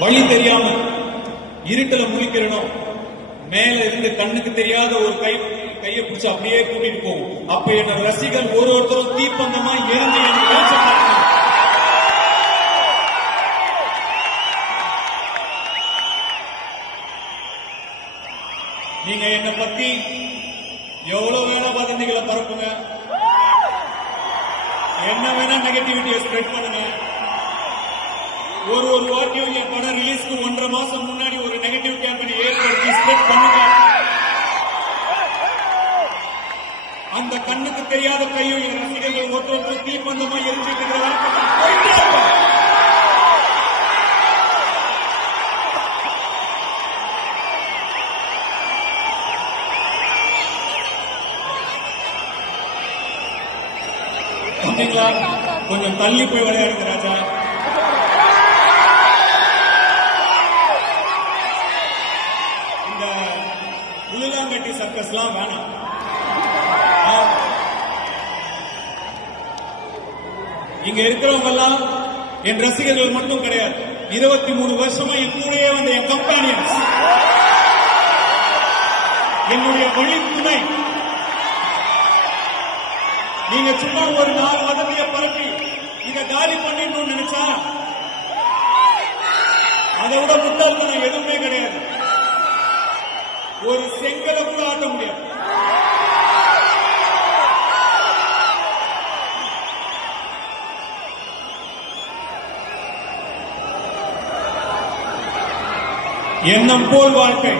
வழி தெரியாம இருட்டுல முழிக்கிறனோ மேல இருந்து கண்ணுக்கு தெரியாத ஒரு கையை பிடிச்சு அப்படியே கூட்டிட்டு போகும். அப்ப என்ன ரசிகர் ஒருத்தரும் தீப்பந்தமா எரிஞ்சு எனக்கு வெளிச்சம் காட்டணும். நீங்க என்னை பத்தி எவ்வளவு வேணா வதந்திகளை பரப்புங்க, என்ன வேணா நெகட்டிவிட்டியை ஸ்ப்ரெட் பண்ணுங்க. ஒரு வாட்டியும் என் படம் ரிலீஸ்க்கு 1.5 மாசம் முன்னாடி ஒரு நெகட்டிவ் கேம்பெயின் ஏற்படுத்தி ஸ்ப்ரெட் பண்ணுங்க. அந்த கண்ணுக்கு தெரியாத கையும் என் ரசிகர்கள் ஒருத்தர் தீப்பந்தமா எரிஞ்சிட்டு இருக்கிற வரைக்கும் கொஞ்சம் தள்ளி போய் விளையாடுங்க ராஜா. இந்த உளுலாங்கட்டி சர்க்கஸ் எல்லாம் வேணாம். இங்க இருக்கிறவங்க எல்லாம் என் ரசிகர்கள் மட்டும் கிடையாது, 23 வருஷமா என் கூடயே வந்த என் கம்பெனியன்ஸ், என்னுடைய வழி துணை. நீங்க சும்மா ஒரு 4 வதந்திய பரப்பி நீங்க காலி பண்ணிடணும்னு நினைச்சா அதை விட முட்டாள்தனம் எதுவுமே கிடையாது. ஒரு செங்கலை கூட ஆட்ட முடியாது. எண்ணம் போல் வாழ்க்கை.